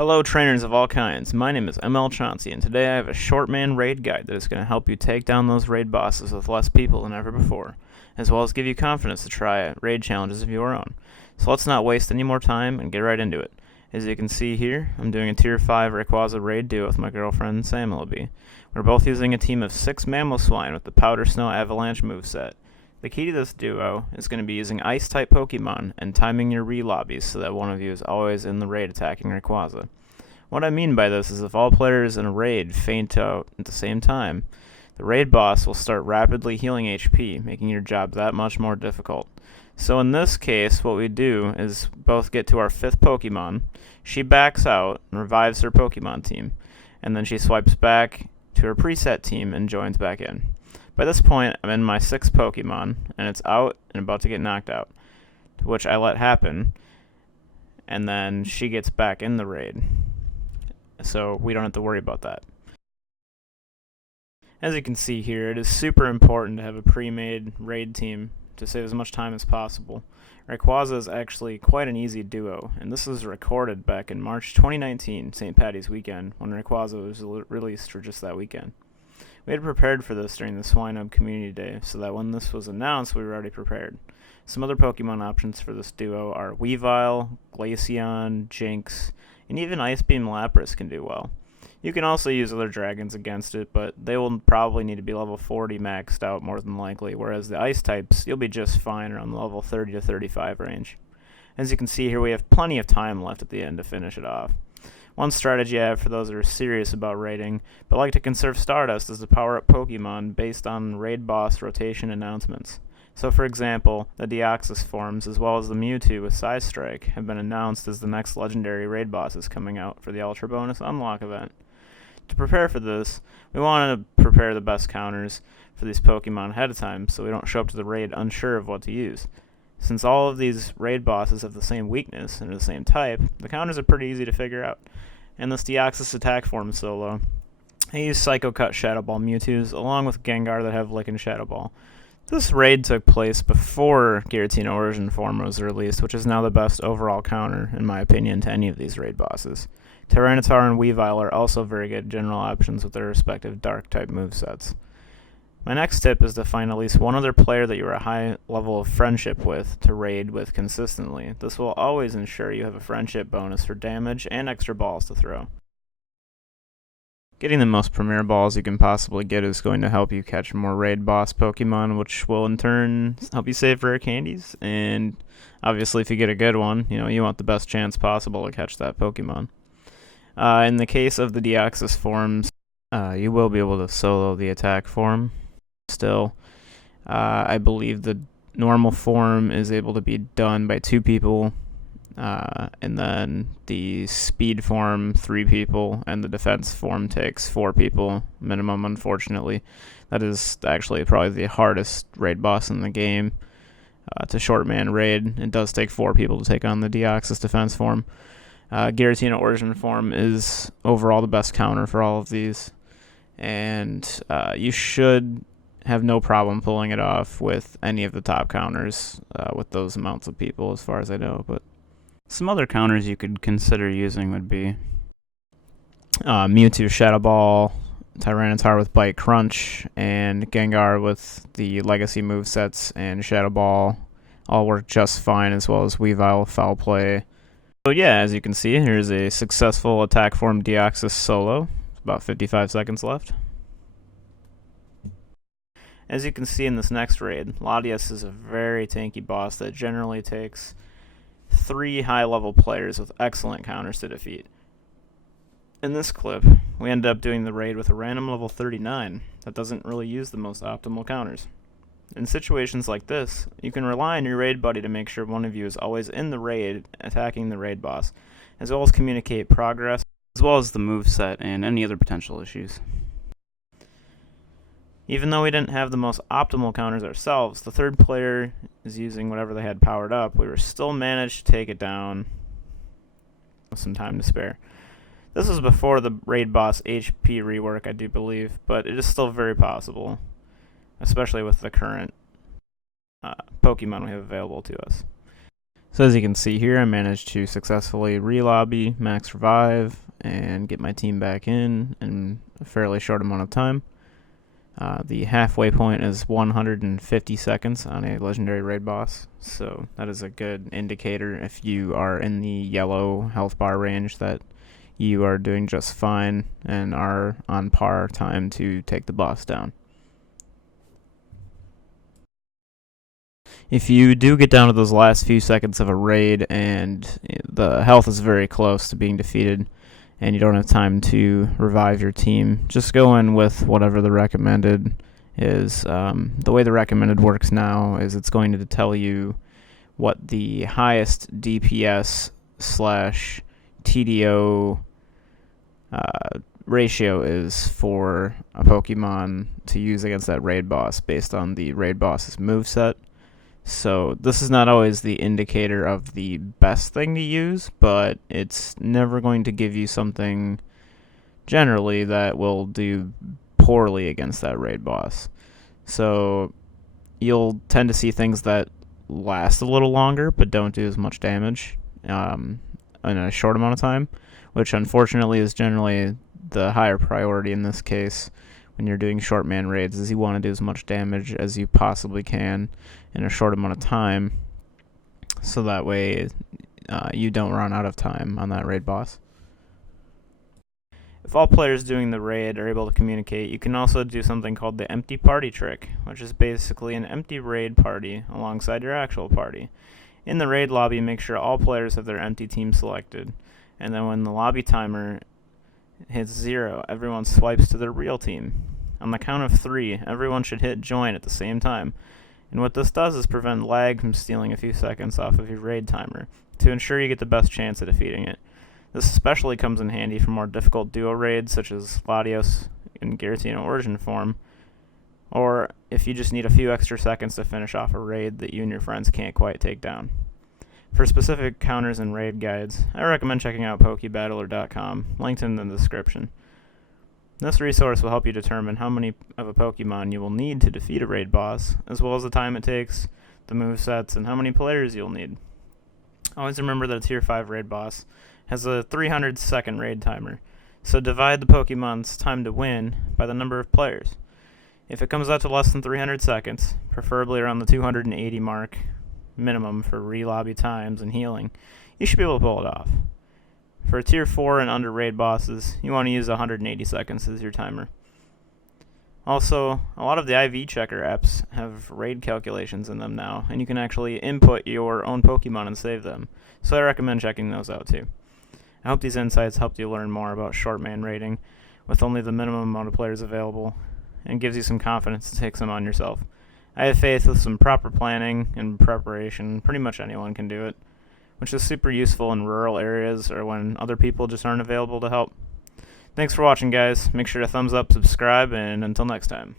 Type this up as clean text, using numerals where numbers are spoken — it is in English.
Hello trainers of all kinds, my name is MLChoncey, and today I have a short man raid guide that is going to help you take down those raid bosses with less people than ever before, as well as give you confidence to try raid challenges of your own. So let's not waste any more time and get right into it. As you can see here, I'm doing a tier 5 Rayquaza raid duo with my girlfriend Samalabee. We're both using a team of 6 Mammal Swine with the Powder Snow Avalanche moveset. The key to this duo is going to be using Ice-type Pokemon and timing your re-lobbies so that one of you is always in the raid attacking Rayquaza. What I mean by this is if all players in a raid faint out at the same time, the raid boss will start rapidly healing HP, making your job that much more difficult. So in this case, what we do is both get to our 5th Pokemon, she backs out and revives her Pokemon team, and then she swipes back to her preset team and joins back in. By this point, I'm in my 6th Pokemon, and it's out and about to get knocked out, to which I let happen, and then she gets back in the raid, so we don't have to worry about that. As you can see here, it is super important to have a pre-made raid team to save as much time as possible. Rayquaza is actually quite an easy duo, and this was recorded back in March 2019, St. Paddy's weekend, when Rayquaza was released for just that weekend. We had prepared for this during the Swine Up Community Day, so that when this was announced, we were already prepared. Some other Pokemon options for this duo are Weavile, Glaceon, Jinx, and even Ice Beam Lapras can do well. You can also use other dragons against it, but they will probably need to be level 40 maxed out more than likely, whereas the ice types, you'll be just fine around the level 30 to 35 range. As you can see here, we have plenty of time left at the end to finish it off. One strategy I have for those that are serious about raiding, but like to conserve Stardust, is to power up Pokemon based on raid boss rotation announcements. So for example, the Deoxys forms as well as the Mewtwo with Psy Strike have been announced as the next legendary raid bosses coming out for the Ultra Bonus Unlock event. To prepare for this, we want to prepare the best counters for these Pokemon ahead of time so we don't show up to the raid unsure of what to use. Since all of these raid bosses have the same weakness and are the same type, the counters are pretty easy to figure out. And this Deoxys attack form solo, I use Psycho Cut Shadow Ball Mewtwo's along with Gengar that have Lick and Shadow Ball. This raid took place before Giratina Origin form was released, which is now the best overall counter, in my opinion, to any of these raid bosses. Tyranitar and Weavile are also very good general options with their respective Dark-type movesets. My next tip is to find at least one other player that you are a high level of friendship with to raid with consistently. This will always ensure you have a friendship bonus for damage and extra balls to throw. Getting the most premier balls you can possibly get is going to help you catch more raid boss Pokemon, which will in turn help you save rare candies, and obviously if you get a good one, you want the best chance possible to catch that Pokemon. In the case of the Deoxys forms, you will be able to solo the attack form still. I believe the normal form is able to be done by 2 people, and then the speed form 3 people, and the defense form takes 4 people minimum, unfortunately. That is actually probably the hardest raid boss in the game to short man raid. It does take 4 people to take on the Deoxys defense form. Giratina Origin form is overall the best counter for all of these, and you should have no problem pulling it off with any of the top counters with those amounts of people, as far as I know. But some other counters you could consider using would be Mewtwo Shadow Ball, Tyranitar with Bite Crunch, and Gengar with the Legacy movesets and Shadow Ball all work just fine, as well as Weavile Foul Play. So yeah, as you can see, here's a successful attack form Deoxys solo. About 55 seconds left. As you can see in this next raid, Latias is a very tanky boss that generally takes 3 high-level players with excellent counters to defeat. In this clip, we ended up doing the raid with a random level 39 that doesn't really use the most optimal counters. In situations like this, you can rely on your raid buddy to make sure one of you is always in the raid attacking the raid boss, as well as communicate progress, as well as the moveset and any other potential issues. Even though we didn't have the most optimal counters ourselves, the 3rd player is using whatever they had powered up, we were still managed to take it down with some time to spare. This was before the raid boss HP rework, I do believe, but it is still very possible, especially with the current Pokemon we have available to us. So as you can see here, I managed to successfully re-lobby, max revive, and get my team back in a fairly short amount of time. The halfway point is 150 seconds on a legendary raid boss, so that is a good indicator if you are in the yellow health bar range that you are doing just fine and are on par time to take the boss down. If you do get down to those last few seconds of a raid and the health is very close to being defeated and you don't have time to revive your team, just go in with whatever the recommended is. The way the recommended works now is it's going to tell you what the highest DPS slash TDO ratio is for a Pokemon to use against that raid boss based on the raid boss's moveset. So this is not always the indicator of the best thing to use, but it's never going to give you something generally that will do poorly against that raid boss. So you'll tend to see things that last a little longer but don't do as much damage in a short amount of time, which unfortunately is generally the higher priority in this case. When you're doing short man raids, is you want to do as much damage as you possibly can in a short amount of time, so that way you don't run out of time on that raid boss. If all players doing the raid are able to communicate, you can also do something called the empty party trick, which is basically an empty raid party alongside your actual party. In the raid lobby, make sure all players have their empty team selected, and then when the lobby timer hits 0, everyone swipes to their real team. On the count of 3, everyone should hit join at the same time. And what this does is prevent lag from stealing a few seconds off of your raid timer, to ensure you get the best chance at defeating it. This especially comes in handy for more difficult duo raids such as Latios in Giratina Origin form, or if you just need a few extra seconds to finish off a raid that you and your friends can't quite take down. For specific counters and raid guides, I recommend checking out PokeBattler.com, linked in the description. This resource will help you determine how many of a Pokemon you will need to defeat a raid boss, as well as the time it takes, the movesets, and how many players you'll need. Always remember that a Tier 5 raid boss has a 300-second raid timer, so divide the Pokemon's time to win by the number of players. If it comes out to less than 300 seconds, preferably around the 280 mark, minimum for re-lobby times and healing, you should be able to pull it off. For Tier 4 and under raid bosses, you want to use 180 seconds as your timer. Also, a lot of the IV checker apps have raid calculations in them now, and you can actually input your own Pokemon and save them, so I recommend checking those out too. I hope these insights helped you learn more about short man raiding with only the minimum amount of players available, and gives you some confidence to take some on yourself. I have faith with some proper planning and preparation, pretty much anyone can do it, which is super useful in rural areas or when other people just aren't available to help. Thanks for watching, guys. Make sure to thumbs up, subscribe, and until next time.